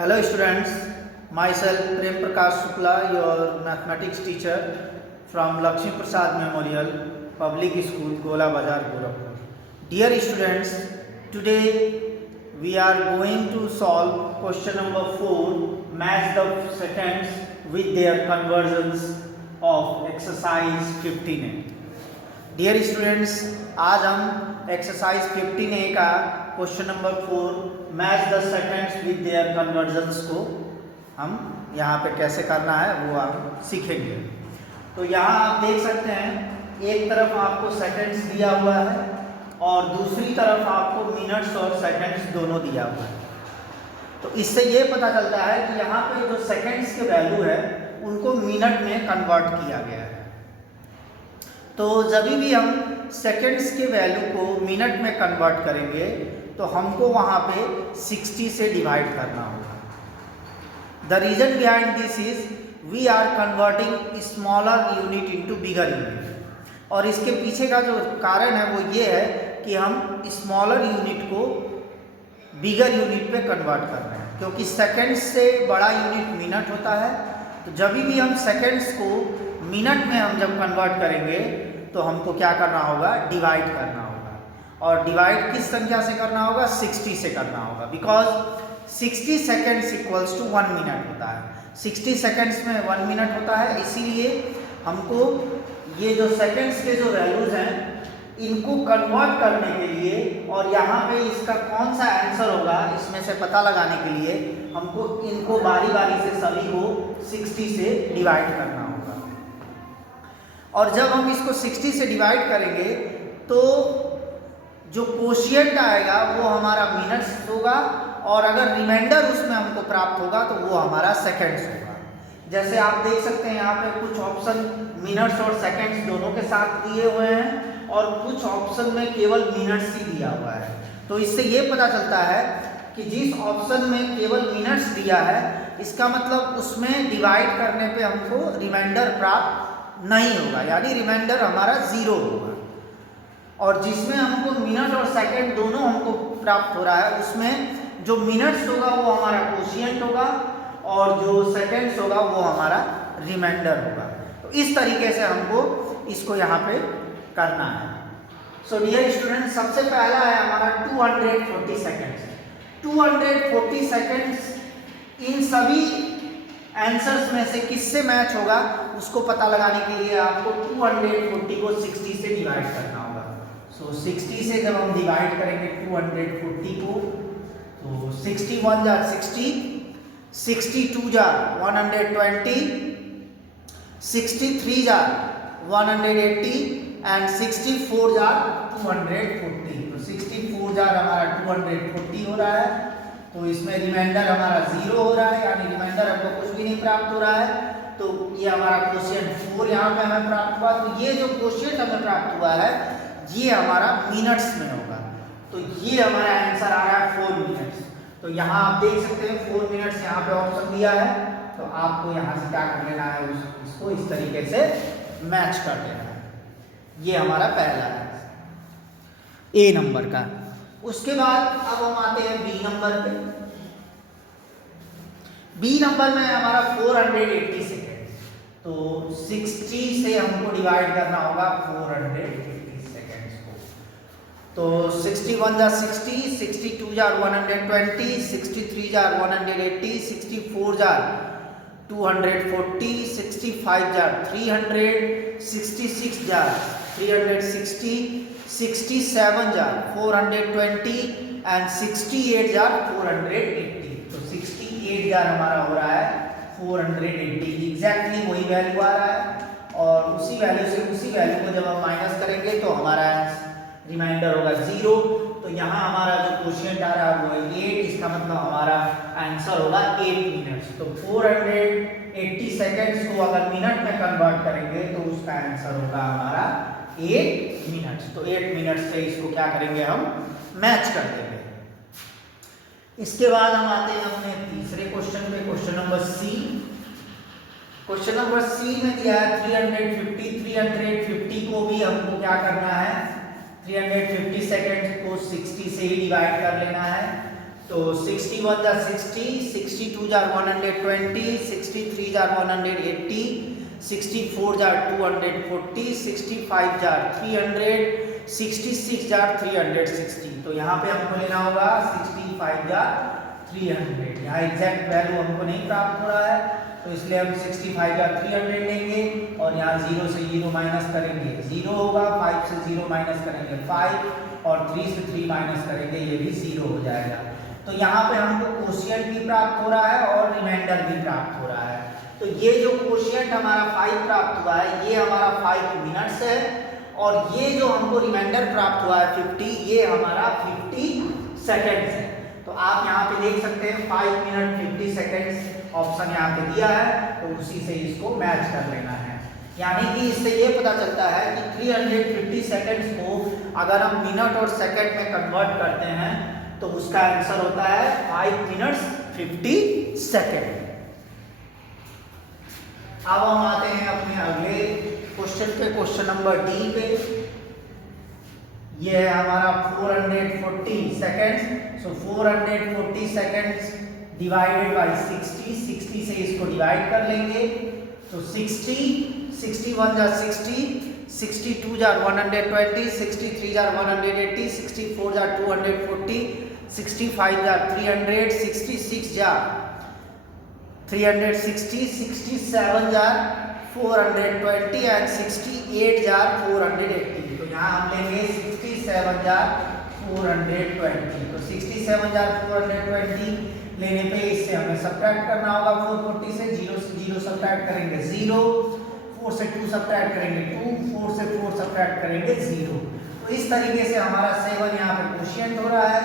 Hello students, myself Prem Prakash Shukla, your mathematics teacher from Lakshmi Prasad Memorial Public School, Gola Bazar, Gorakhpur. Dear students, today we are going to solve question number 4, match the seconds with their conversions of exercise 15A. Dear students, आज हम exercise 15A का question number 4 match the seconds with their conversions को हम यहाँ पे कैसे करना है वो आप सीखेंगे। तो यहाँ आप देख सकते हैं, एक तरफ आपको सेकेंड्स दिया हुआ है और दूसरी तरफ आपको मिनट्स और सेकेंड्स दोनों दिया हुआ है। तो इससे ये पता चलता है कि यहाँ पे जो सेकेंड्स के वैल्यू है उनको मिनट में कन्वर्ट किया गया है। तो जब भी हम सेकेंड्स के वैल्यू को मिनट में कन्वर्ट करेंगे तो हमको वहाँ पे 60 से डिवाइड करना होगा। The reason behind this is we are converting smaller unit into bigger unit. और इसके पीछे का जो कारण है वो ये है कि हम स्मॉलर यूनिट को बिगर यूनिट पे कन्वर्ट कर रहे हैं, क्योंकि सेकेंड्स से बड़ा यूनिट मिनट होता है। तो जब भी हम सेकेंड्स को मिनट में हम जब कन्वर्ट करेंगे तो हमको क्या करना होगा, डिवाइड करना होगा। और डिवाइड किस संख्या से करना होगा, 60 से करना होगा, because 60 seconds equals to 1 minute होता है। 60 सेकेंड्स में 1 मिनट होता है, इसीलिए हमको ये जो सेकेंड्स के जो वैल्यूज हैं इनको कन्वर्ट करने के लिए और यहाँ पे इसका कौन सा आंसर होगा इसमें से पता लगाने के लिए हमको इनको बारी बारी से सभी को 60 से डिवाइड करना होगा। और जब हम इसको 60 से डिवाइड करेंगे तो जो कोशिएंट आएगा वो हमारा मिनट्स होगा और अगर रिमाइंडर उसमें हमको प्राप्त होगा तो वो हमारा सेकेंड्स होगा। जैसे आप देख सकते हैं यहाँ पे कुछ ऑप्शन मिनट्स और सेकेंड्स दोनों के साथ दिए हुए हैं और कुछ ऑप्शन में केवल मिनट्स ही दिया हुआ है। तो इससे ये पता चलता है कि जिस ऑप्शन में केवल मिनट्स दिया है इसका मतलब उसमें डिवाइड करने पे हमको रिमाइंडर प्राप्त नहीं होगा, यानी रिमाइंडर हमारा 0 होगा। और जिसमें हमको मिनट और सेकंड दोनों हमको प्राप्त हो रहा है उसमें जो मिनट्स होगा वो हमारा कोशिएंट होगा और जो सेकेंड्स होगा वो हमारा रिमाइंडर होगा। तो इस तरीके से हमको इसको यहाँ पे करना है। सो डियर स्टूडेंट, सबसे पहला है हमारा 240 सेकेंड्स। 240 सेकेंड्स इन सभी आंसर्स में से किससे मैच होगा उसको पता लगाने के लिए आपको 240 को 60 से डिवाइड करना होगा। सो 60 से जब हम डिवाइड करेंगे 240 को तो 61 jar 60, 62 jar 120, 63 jar 180 and 64 jar 240। तो 64 जार हमारा 240 हो रहा है, तो इसमें रिमाइंडर हमारा 0 हो रहा है, यानी रिमाइंडर हमको कुछ भी नहीं प्राप्त हो रहा है। तो ये हमारा क्वोशिएंट 4 यहाँ पे हमें प्राप्त हुआ। तो ये जो क्वोशिएंट हमें प्राप्त हुआ है ये हमारा मिनट्स में होगा। तो ये हमारा आंसर आ रहा है 4 मिनट्स। तो यहाँ आप देख सकते हैं 4 मिनट्स यहाँ पे ऑप्शन दिया है। तो आपको यहाँ से क्या कर लेना है, इसको इस तरीके से मैच कर लेना है। ये हमारा पहला है ए नंबर का। उसके बाद अब हम आते हैं बी नंबर पे। बी नंबर में हमारा 480 सेकेंड। तो 60 से हमको डिवाइड करना होगा 480 सेकेंड्स को। तो 61 jar 60, 62 jar 120, 63 jar 180, 64 jar 240, 65 jar 300, 66 jar 360, 67 jar 420 and 68 jar 480। तो 68 जार हमारा हो रहा है 480, एग्जैक्टली वही वैल्यू आ रहा है। और उसी वैल्यू से उसी वैल्यू को जब हम माइनस करेंगे तो हमारा रिमाइंडर होगा 0। तो यहाँ हमारा जो क्वोशिएंट आ रहा है वो 8, इसका मतलब हमारा आंसर होगा 8 मिनट्स। तो 480 सेकेंड्स को अगर मिनट में कन्वर्ट करेंगे तो उसका आंसर होगा हमारा 8 मिनट्स। तो 8 मिनट्स से इसको क्या करेंगे, हम मैच कर देंगे। इसके बाद हम आते हैं अपने तीसरे क्वेश्चन पे, question number C. Question number C में दिया है 350। 350 को भी हमको क्या करना है, 350 सेकेंड को 60 से ही डिवाइड कर लेना है। तो 61 jar 60, 62 jar 120, 63 jar 180, 64 jar 240, 65 jar 300, 66 jar 360। तो यहाँ पे हमको लेना होगा 65 जार 300। यहाँ एग्जैक्ट वैल्यू हमको नहीं प्राप्त हो रहा है, तो इसलिए हम 65 जार 300 लेंगे और यहाँ 0 से 0 माइनस करेंगे, 0 होगा, 5 से 0 माइनस करेंगे 5 और 3 से 3 माइनस करेंगे, ये भी 0 हो जाएगा। तो यहाँ पे हमको कोशिएंट भी प्राप्त हो रहा है और रिमाइंडर भी प्राप्त हो रहा है। तो ये जो कोशिएंट हमारा 5 प्राप्त हुआ है, ये हमारा 5 मिनट्स है, और ये जो हमको रिमाइंडर प्राप्त हुआ है 50, ये हमारा 50 सेकेंड्स है। तो आप यहाँ पे देख सकते हैं 5 मिनट 50 सेकेंड्स ऑप्शन यहाँ पे दिया है, तो उसी से इसको मैच कर लेना है। यानी कि इससे ये पता चलता है कि 350 सेकेंड्स को अगर हम मिनट और सेकंड में कन्वर्ट करते हैं तो उसका आंसर होता है 5 मिनट्स 50 सेकेंड। अब हम आते हैं अपने अगले क्वेश्चन पे, क्वेश्चन नंबर डी पे। ये है हमारा 440 seconds. So 440 seconds divided by 60, 60 से इसको डिवाइड कर लेंगे तो 60, 61 jar 60, 62 jar 120, 63 jar 180, 64 jar 240, 65 jar 300, 66 jar 360, 67 jar 420 and 68 jar 480। तो यहाँ हम लेंगे 67 जार 420। तो 67 जार 420 लेने पे इससे हमें सब्ट्रैक्ट करना होगा 440 से, 0 से 0 सब्ट्रैक्ट करेंगे 0, 4 से 2 सब्ट्रैक्ट करेंगे 2, 4 से 4 सब्ट्रैक्ट करेंगे 0। तो इस तरीके से हमारा 7 यहाँ पे कोशिएंट हो रहा है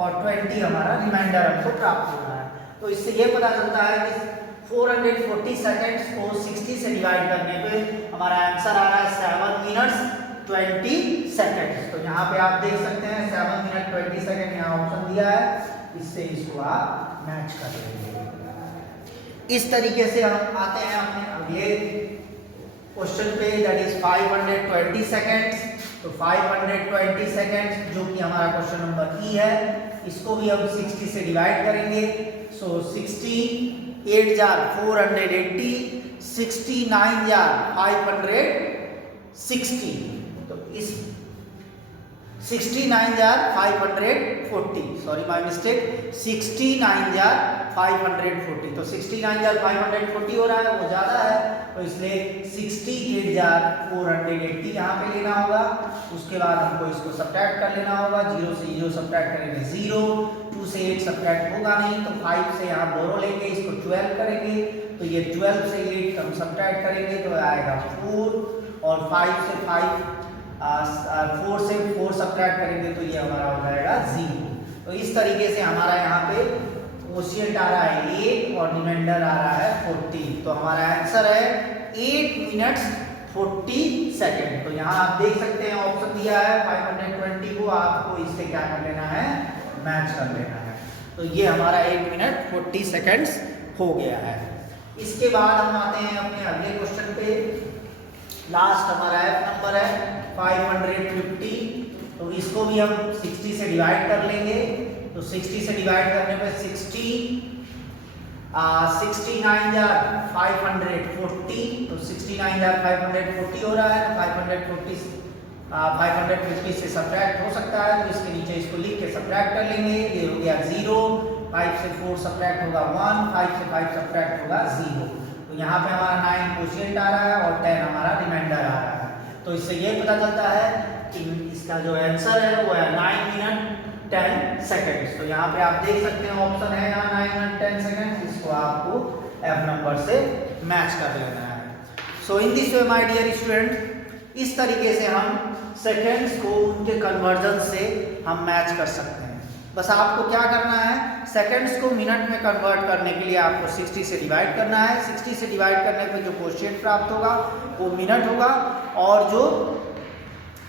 और 20 हमारा रिमाइंडर हमको प्राप्त हो रहा है। तो इससे ये पता चलता है कि 440 सेकेंड्स को 60 से डिवाइड करने पे हमारा आंसर आ रहा है 7 मिनट्स 20 सेकेंड्स। तो यहाँ पे आप देख सकते हैं 7 मिनट 20 सेकेंड यहाँ ऑप्शन दिया है, इससे इसको आप मैच कर लेंगे। इस तरीके से हम आते हैं अपने अगले क्वेश्चन पे, दैट इज 520 सेकेंड्स। तो 520 सेकेंड्स जो कि हमारा क्वेश्चन नंबर ई है, इसको भी हम 60 से डिवाइड करेंगे। सो 68 जार 480, 69 जार 560। तो इस 69 jar 540, sorry my mistake, 69 jar 540। तो 69 जार 540 हो रहा है, वो ज़्यादा है, तो इसलिए 68 जार 480 यहाँ पे लेना होगा। उसके बाद हमको इसको सब्ट्रैक्ट कर लेना होगा, 0 से 0 सब्ट्रैक्ट करेंगे 0, 2 से 8 सब्ट्रैक्ट होगा नहीं, तो 5 से यहाँ बोरो लेंगे, इसको 12 करेंगे, तो ये 12 से 8 हम सब्ट्रैक्ट करेंगे तो आएगा 4, और 5 से 4 से 4 सब्ट्रैक्ट करेंगे तो ये हमारा हो जाएगा 0। तो इस तरीके से हमारा यहाँ पे कोशिएंट आ रहा है 8 और रिमाइंडर आ रहा है 40। तो हमारा आंसर है 8 मिनट्स 40 सेकेंड। तो यहाँ आप देख सकते हैं ऑप्शन दिया है 520 को आपको इससे क्या कर लेना है, मैच कर लेना है। तो ये हमारा 8 मिनट 40 सेकेंड्स हो गया है। इसके बाद हम आते हैं अपने अगले क्वेश्चन पे। लास्ट हमारा F नंबर है 550। तो इसको भी हम 60 से डिवाइड कर लेंगे। तो 60 से डिवाइड करने पे 69 जार 540। तो 69 जार 540 हो रहा है, 550 से सब्ट्रैक्ट हो सकता है, तो इसके नीचे इसको लिख के सब्ट्रैक्ट कर लेंगे। ये हो गया 0, 5 से 4 सब्ट्रैक्ट होगा 1, 5 से 5 सब्ट्रैक्ट होगा 0। तो यहाँ पे हमारा 9 कोशिएंट आ रहा है और 10 हमारा रिमाइंडर आ रहा है। तो इससे ये पता चलता है कि इसका जो आंसर है वो है 9 मिनट 10 सेकेंड्स। तो यहाँ पे आप देख सकते हैं ऑप्शन है यहाँ 9 मिनट 10 सेकेंड्स, इसको आपको F नंबर से मैच कर लेना है। So in this way my dear student, इस तरीके से हम सेकेंड्स को उनके कन्वर्जन से हम मैच कर सकते हैं। बस आपको क्या करना है, सेकेंड्स को मिनट में कन्वर्ट करने के लिए आपको 60 से डिवाइड करना है। 60 से डिवाइड करने पे जो कोशिएंट प्राप्त होगा वो मिनट होगा और जो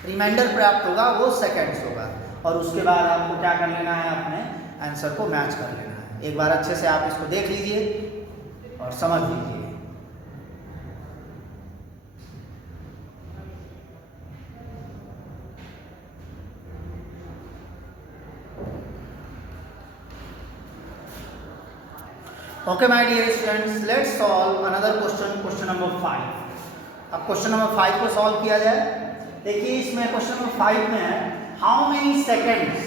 रिमाइंडर प्राप्त होगा वो सेकेंड्स होगा। और उसके बाद आपको क्या कर लेना है, अपने आंसर को मैच कर लेना है। एक बार अच्छे से आप इसको देख लीजिए और समझ लीजिए। Okay, my dear students, let's solve another question number 5. अब क्वेश्चन नंबर 5 को सॉल्व किया जाए। देखिए इसमें क्वेश्चन नंबर 5 में है how many seconds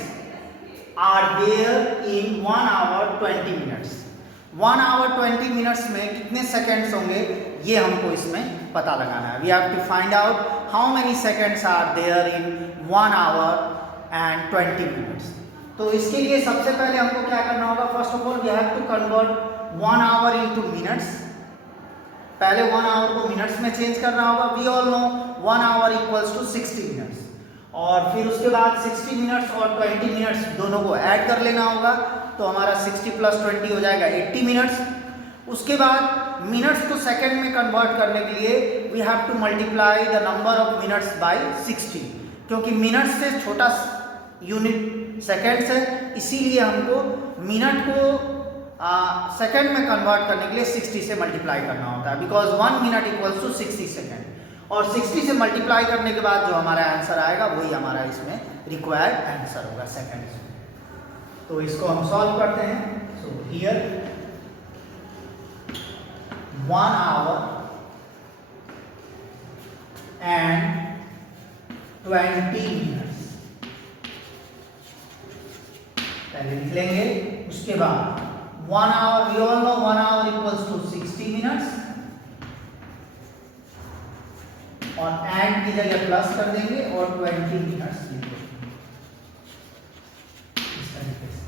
are there in 1 hour 20 minutes. 1 hour 20 minutes में कितने सेकेंड्स होंगे ये हमको इसमें पता लगाना है। We have to find out how many seconds are there in 1 hour and 20 minutes. तो इसके लिए सबसे पहले हमको क्या करना होगा, first of all we have to convert 1 hour into minutes. पहले 1 आवर को मिनट्स में चेंज करना होगा। We all know 1 hour equals to 60 minutes, और फिर उसके बाद 60 मिनट्स और 20 मिनट्स दोनों को ऐड कर लेना होगा, तो हमारा 60 प्लस 20 हो जाएगा 80 मिनट्स। उसके बाद मिनट्स को सेकंड में कन्वर्ट करने के लिए we have to multiply the number of minutes by 60, क्योंकि मिनट्स से छोटा यूनिट सेकेंड्स है, इसीलिए हमको मिनट को सेकेंड में कन्वर्ट करने के लिए 60 से मल्टीप्लाई करना होता है, because 1 minute equals to 60 second. और 60 से मल्टीप्लाई करने के बाद जो हमारा आंसर आएगा वही हमारा इसमें रिक्वायर्ड आंसर होगा सेकेंड्स में। तो इसको हम सॉल्व करते हैं। So here 1 hour and 20 minutes पहले लिख लेंगे। उसके बाद 1 hour, we all know 1 hour equals to 60 minutes, और एंड की जगह प्लस कर देंगे और 20 मिनट्स लिख देंगे इस तरीके से।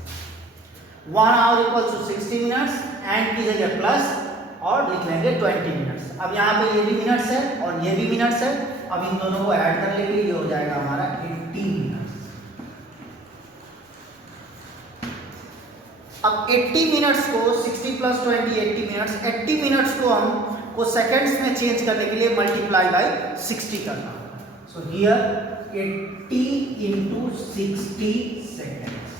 1 hour equals to 60 minutes, and की जगह प्लस और लिख लेंगे 20 मिनट्स। अब यहाँ पे ये भी मिनट्स है और ये भी मिनट्स है, अब इन दोनों को ऐड कर लेंगे, ये हो जाएगा हमारा 80 मिनट्स। अब 80 मिनट्स को 60 प्लस 20 80 मिनट्स, 80 मिनट्स को हम को सेकेंड्स में चेंज करने के लिए मल्टीप्लाई बाय 60 करना। So here 80 into 60 seconds.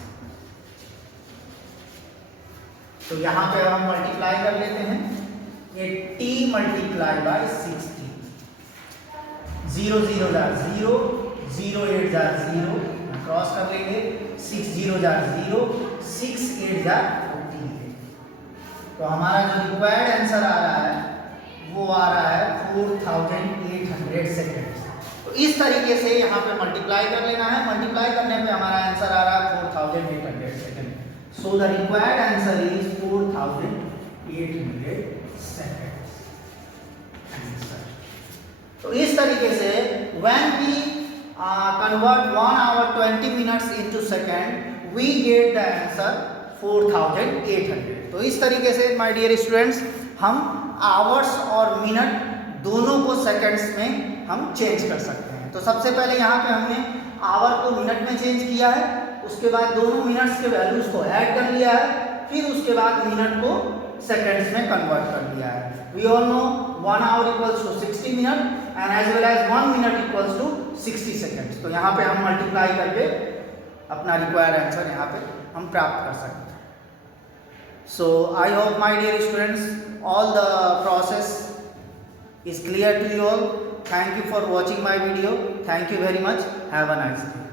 तो यहाँ पे हम मल्टीप्लाई कर लेते हैं 80 multiply by 60। 0 0 jar 0, 0 8 jar 0, cross कर लेंगे, 6 0 जार 0, 6 8 जार 48। तो हमारा जो रिक्वायर्ड आंसर आ रहा है वो आ रहा है 4800 सेकेंड्स। तो इस तरीके से यहाँ पे मल्टीप्लाई कर लेना है। मल्टीप्लाई करने पे हमारा आंसर आ रहा है 4800 second. So the required answer is 4800 seconds answer. तो इस तरीके से when we convert 1 hour 20 minutes into second, we get the answer 4800। तो इस तरीके से माय डियर स्टूडेंट्स हम आवर्स और मिनट दोनों को सेकंड्स में हम चेंज कर सकते हैं। तो सबसे पहले यहाँ पे हमने आवर को मिनट में चेंज किया है, उसके बाद दोनों मिनट्स के वैल्यूज को ऐड कर लिया है, फिर उसके बाद मिनट को सेकंड्स में कन्वर्ट कर लिया है। We all know 1 hour equals to 60 minute and as well as 1 minute equals to 60 seconds. तो यहाँ पे हम मल्टीप्लाई करके अपना रिक्वायर्ड आंसर यहाँ पे हम प्राप्त कर सकते हैं। So I hope my dear students all the process is clear to you all. Thank you for watching my video. Thank you very much. Have a nice day.